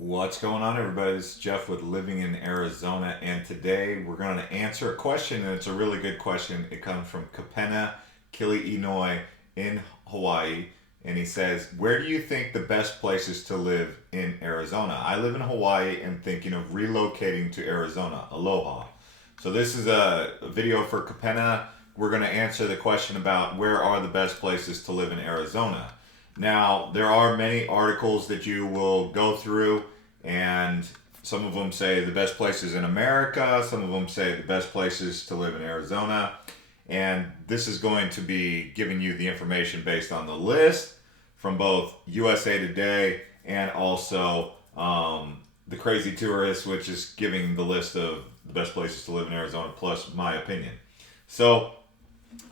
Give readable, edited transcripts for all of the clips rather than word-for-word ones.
What's going on, everybody? This is Jeff with Living in Arizona, and today we're going to answer a question, and it's a really good question. It comes from Kapena Kili'inoi in Hawaii, and he says, "Where do you think the best places to live in Arizona? I live in Hawaii and thinking of relocating to Arizona. Aloha." So this is a video for Kapena. We're going to answer the question about where are the best places to live in Arizona. Now, there are many articles that you will go through, and some of them say the best places in America, some of them say the best places to live in Arizona, and this is going to be giving you the information based on the list from both USA Today and also the Crazy Tourist, which is giving the list of the best places to live in Arizona plus my opinion. So,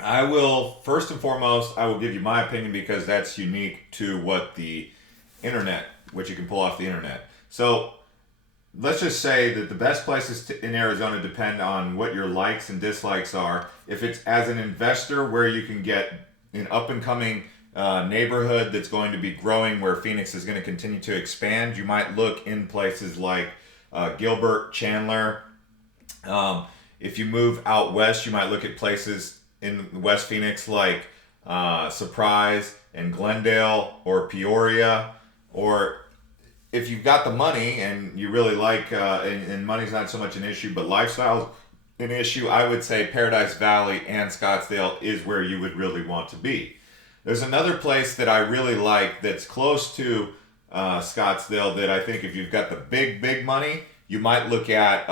I will, first and foremost, I will give you my opinion because that's unique to what the internet, which you can pull off the internet. So let's just say that the best places in Arizona depend on what your likes and dislikes are. If it's as an investor where you can get an up and coming neighborhood that's going to be growing, where Phoenix is going to continue to expand, you might look in places like Gilbert, Chandler. If you move out west, you might look at places in West Phoenix like Surprise and Glendale or Peoria. Or if you've got the money and you really like, and money's not so much an issue, but lifestyle's an issue, I would say Paradise Valley and Scottsdale is where you would really want to be. There's another place that I really like that's close to Scottsdale that I think if you've got the big money, you might look at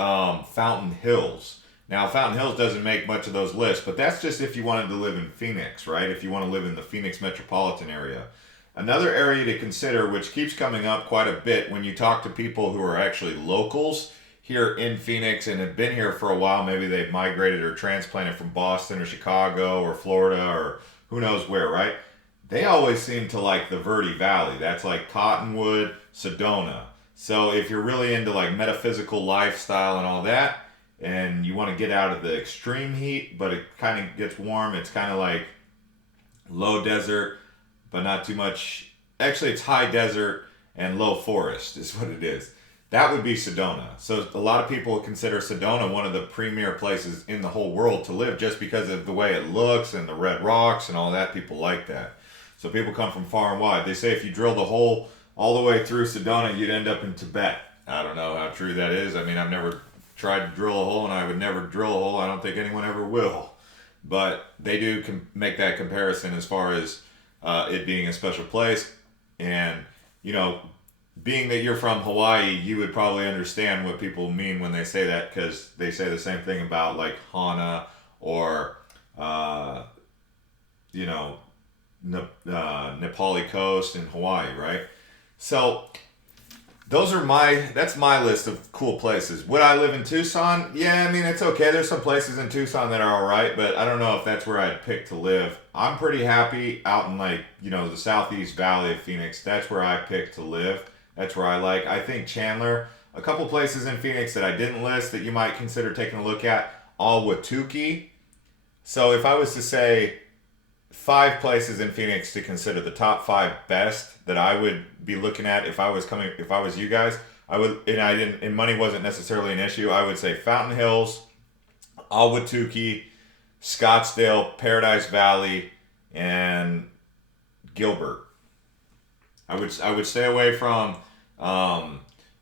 Fountain Hills. Now, Fountain Hills doesn't make much of those lists, but that's just if you wanted to live in Phoenix, right? If you want to live in the Phoenix metropolitan area. Another area to consider, which keeps coming up quite a bit when you talk to people who are actually locals here in Phoenix and have been here for a while, maybe they've migrated or transplanted from Boston or Chicago or Florida or who knows where, right? They always seem to like the Verde Valley. That's like Cottonwood, Sedona. So if you're really into like metaphysical lifestyle and all that, and you want to get out of the extreme heat, but it kind of gets warm. It's kind of like low desert, but not too much. Actually, it's high desert and low forest is what it is. That would be Sedona. So a lot of people consider Sedona one of the premier places in the whole world to live just because of the way it looks and the red rocks and all that. People like that. So people come from far and wide. They say if you drill the hole all the way through Sedona, you'd end up in Tibet. I don't know how true that is. I mean, I've never tried to drill a hole, and I would never drill a hole. I don't think anyone ever will. But they do make that comparison as far as it being a special place. And, you know, being that you're from Hawaii, you would probably understand what people mean when they say that, because they say the same thing about, like, Hana or, you know, Nepali Coast in Hawaii, right? So that's my list of cool places. Would I live in Tucson? Yeah, I mean, it's okay. There's some places in Tucson that are all right, but I don't know if that's where I'd pick to live. I'm pretty happy out in, like, you know, the southeast valley of Phoenix. That's where I pick to live. That's where I like. I think Chandler, a couple places in Phoenix that I didn't list that you might consider taking a look at. Ahwatukee. So if I was to say 5 places in Phoenix to consider the top 5 best that I would be looking at if I was you guys, I would, and money wasn't necessarily an issue, I would say Fountain Hills, Ahwatukee, Scottsdale, Paradise Valley, and Gilbert. I would stay away from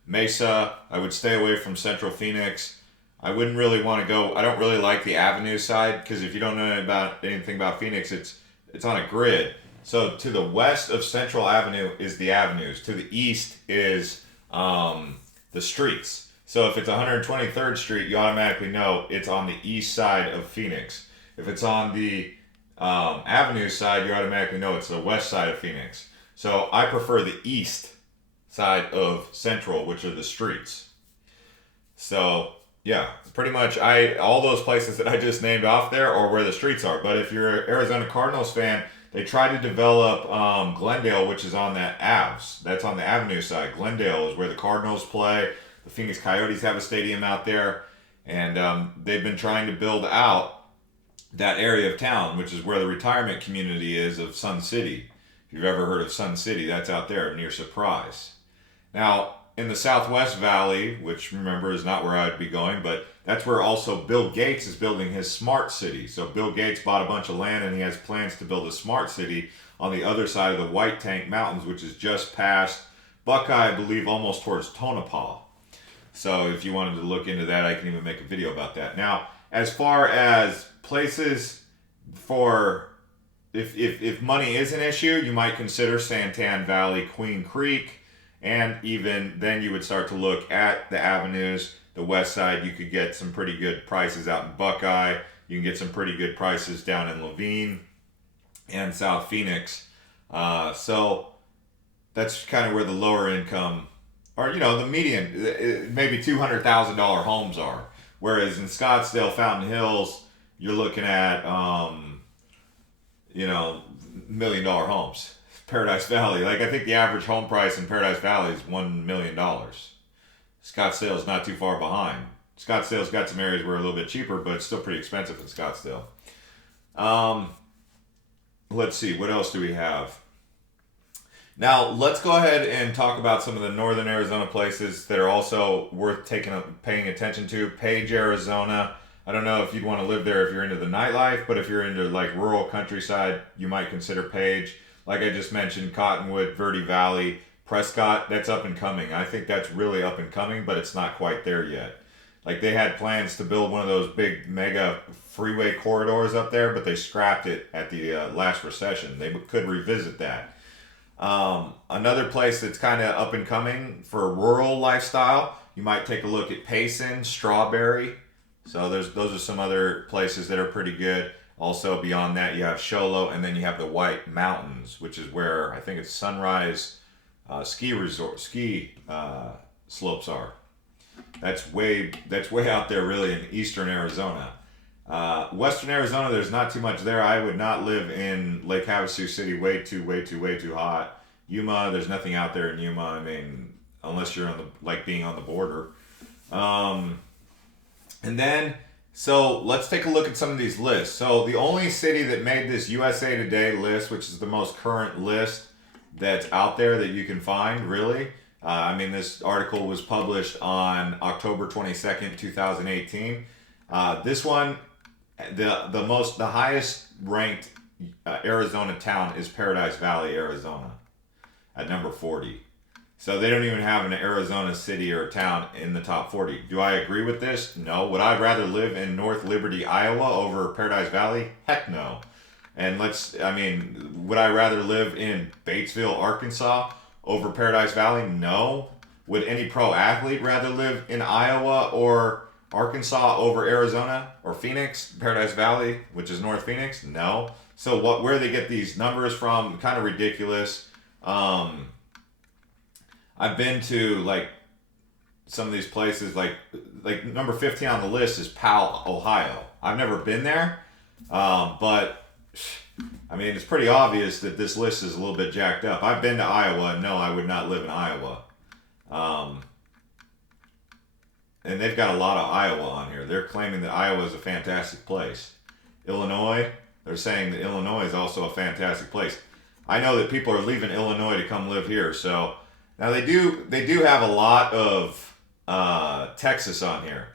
Mesa. I would stay away from Central Phoenix. I wouldn't really want to go. I don't really like the Avenue side, because if you don't know anything about Phoenix, it's on a grid. So to the west of Central Avenue is the avenues. To the east is the streets. So if it's 123rd Street, you automatically know it's on the east side of Phoenix. If it's on the avenue side, you automatically know it's the west side of Phoenix. So I prefer the east side of Central, which are the streets. So yeah, pretty much all those places that I just named off there are where the streets are. But if you're an Arizona Cardinals fan, they tried to develop Glendale, which is on that Avs. That's on the Avenue side. Glendale is where the Cardinals play. The Phoenix Coyotes have a stadium out there. And they've been trying to build out that area of town, which is where the retirement community is of Sun City. If you've ever heard of Sun City, that's out there near Surprise. Now, in the Southwest Valley, which remember is not where I'd be going, but that's where also Bill Gates is building his smart city. So Bill Gates bought a bunch of land and he has plans to build a smart city on the other side of the White Tank Mountains, which is just past Buckeye, I believe, almost towards Tonopah. So if you wanted to look into that, I can even make a video about that. Now, as far as places for, if money is an issue, you might consider Santan Valley, Queen Creek, and even then you would start to look at the avenues. The west side, you could get some pretty good prices out in Buckeye. You can get some pretty good prices down in Laveen and South Phoenix. So that's kind of where the lower income, or the median, maybe $200,000 homes are. Whereas in Scottsdale, Fountain Hills, you're looking at $1 million homes. Paradise Valley, like I think the average home price in Paradise Valley is $1 million. Scottsdale's not too far behind. Scottsdale's got some areas where are a little bit cheaper, but it's still pretty expensive in Scottsdale. Let's see, what else do we have? Now, let's go ahead and talk about some of the northern Arizona places that are also worth paying attention to. Page, Arizona. I don't know if you'd want to live there if you're into the nightlife, but if you're into like rural countryside, you might consider Page. Like I just mentioned, Cottonwood, Verde Valley, Prescott, that's up and coming. I think that's really up and coming, but it's not quite there yet. Like they had plans to build one of those big mega freeway corridors up there, but they scrapped it at the last recession. They could revisit that. Another place that's kind of up and coming for rural lifestyle, you might take a look at Payson, Strawberry. So those are some other places that are pretty good. Also beyond that, you have Sholo, and then you have the White Mountains, which is where I think it's Sunrise ski slopes are. That's way out there, really, in eastern Arizona. Western Arizona, there's not too much there. I would not live in Lake Havasu City. Way too hot. Yuma, there's nothing out there in Yuma. I mean, unless you're being on the border. And then, so let's take a look at some of these lists. So the only city that made this USA Today list, which is the most current list that's out there that you can find, really. This article was published on October 22nd, 2018. This one, the highest ranked Arizona town is Paradise Valley, Arizona, at number 40. So they don't even have an Arizona city or a town in the top 40. Do I agree with this? No. Would I rather live in North Liberty, Iowa over Paradise Valley? Heck no. And would I rather live in Batesville, Arkansas over Paradise Valley? No. Would any pro athlete rather live in Iowa or Arkansas over Arizona or Phoenix, Paradise Valley, which is North Phoenix? No. So where they get these numbers from, kind of ridiculous. I've been to some of these places, like number 15 on the list is Powell, Ohio. I've never been there, but it's pretty obvious that this list is a little bit jacked up. I've been to Iowa. No, I would not live in Iowa. And they've got a lot of Iowa on here. They're claiming that Iowa is a fantastic place. Illinois, they're saying that Illinois is also a fantastic place. I know that people are leaving Illinois to come live here, so now they do have a lot of Texas on here.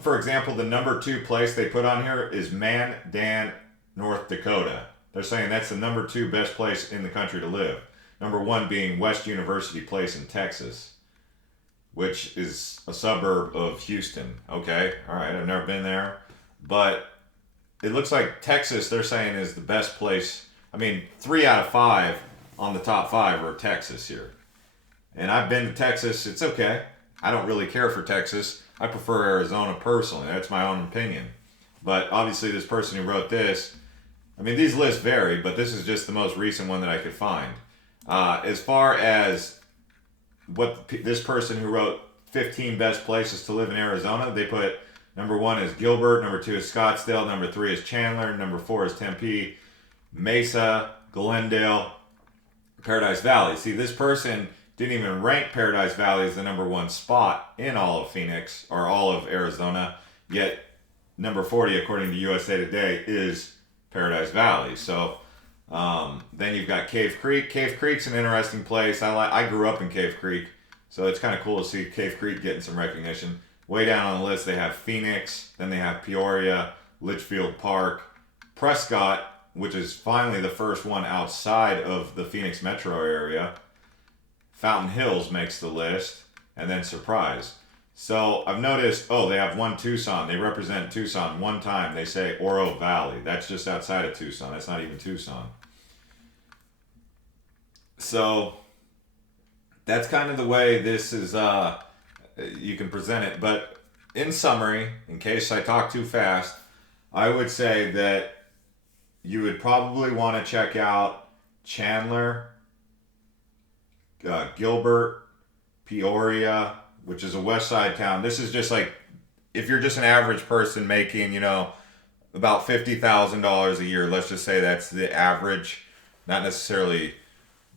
For example, the number 2 place they put on here is Mandan, North Dakota. They're saying that's the number 2 best place in the country to live. Number 1 being West University Place in Texas, which is a suburb of Houston. Okay, all right, I've never been there, but it looks like Texas, they're saying, is the best place. 3 out of 5 on the top 5 are Texas here. And I've been to Texas. It's okay. I don't really care for Texas. I prefer Arizona personally. That's my own opinion. But obviously this person who wrote this, these lists vary, but this is just the most recent one that I could find. As far as what this person who wrote 15 best places to live in Arizona, they put number 1 is Gilbert, number 2 is Scottsdale, number 3 is Chandler, number 4 is Tempe, Mesa, Glendale, Paradise Valley. See, this person didn't even rank Paradise Valley as the number 1 spot in all of Phoenix or all of Arizona, yet number 40, according to USA Today, is Paradise Valley. So then you've got Cave Creek. Cave Creek's an interesting place. I grew up in Cave Creek, So it's kind of cool to see Cave Creek getting some recognition. Way down on the list, they have Phoenix, then they have Peoria, Litchfield Park, Prescott, which is finally the first one outside of the Phoenix metro area. Fountain Hills makes the list, and then Surprise. So I've noticed, they have one Tucson. They represent Tucson one time. They say Oro Valley. That's just outside of Tucson. That's not even Tucson. So that's kind of the way this is, you can present it. But in summary, in case I talk too fast, I would say that you would probably want to check out Chandler, Gilbert, Peoria, which is a west side town. This is just like, if you're just an average person making, about $50,000 a year, let's just say that's the average, not necessarily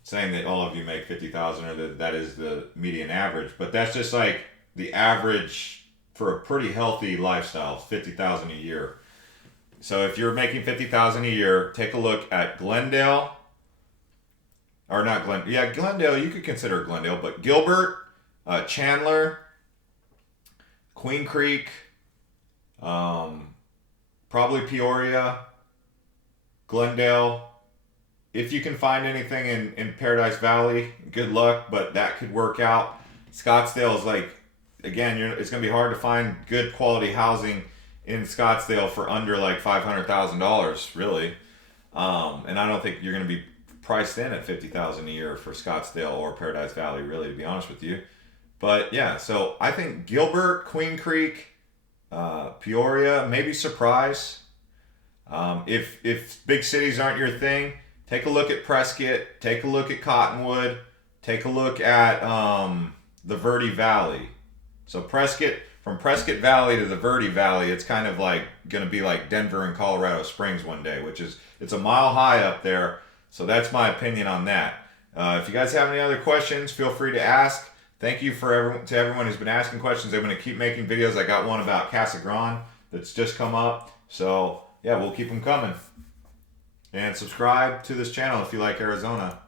saying that all of you make $50,000 or that is the median average, but that's just like the average for a pretty healthy lifestyle, $50,000 a year. So if you're making $50,000 a year, take a look at Glendale, or not Glendale. Yeah, Glendale, you could consider Glendale, but Gilbert, Chandler, Queen Creek, probably Peoria, Glendale. If you can find anything in Paradise Valley, good luck, but that could work out. Scottsdale is like, again, it's going to be hard to find good quality housing in Scottsdale for under like $500,000, really. And I don't think you're going to be priced in at $50,000 a year for Scottsdale or Paradise Valley, really, to be honest with you. But yeah, so I think Gilbert, Queen Creek, Peoria, maybe Surprise. If big cities aren't your thing, take a look at Prescott, take a look at Cottonwood, take a look at the Verde Valley. So from Prescott Valley to the Verde Valley, it's kind of like going to be like Denver and Colorado Springs one day, it's a mile high up there. So that's my opinion on that. If you guys have any other questions, feel free to ask. Thank you to everyone who's been asking questions. I'm going to keep making videos. I got one about Casa Grande that's just come up. So yeah, we'll keep them coming. And subscribe to this channel if you like Arizona.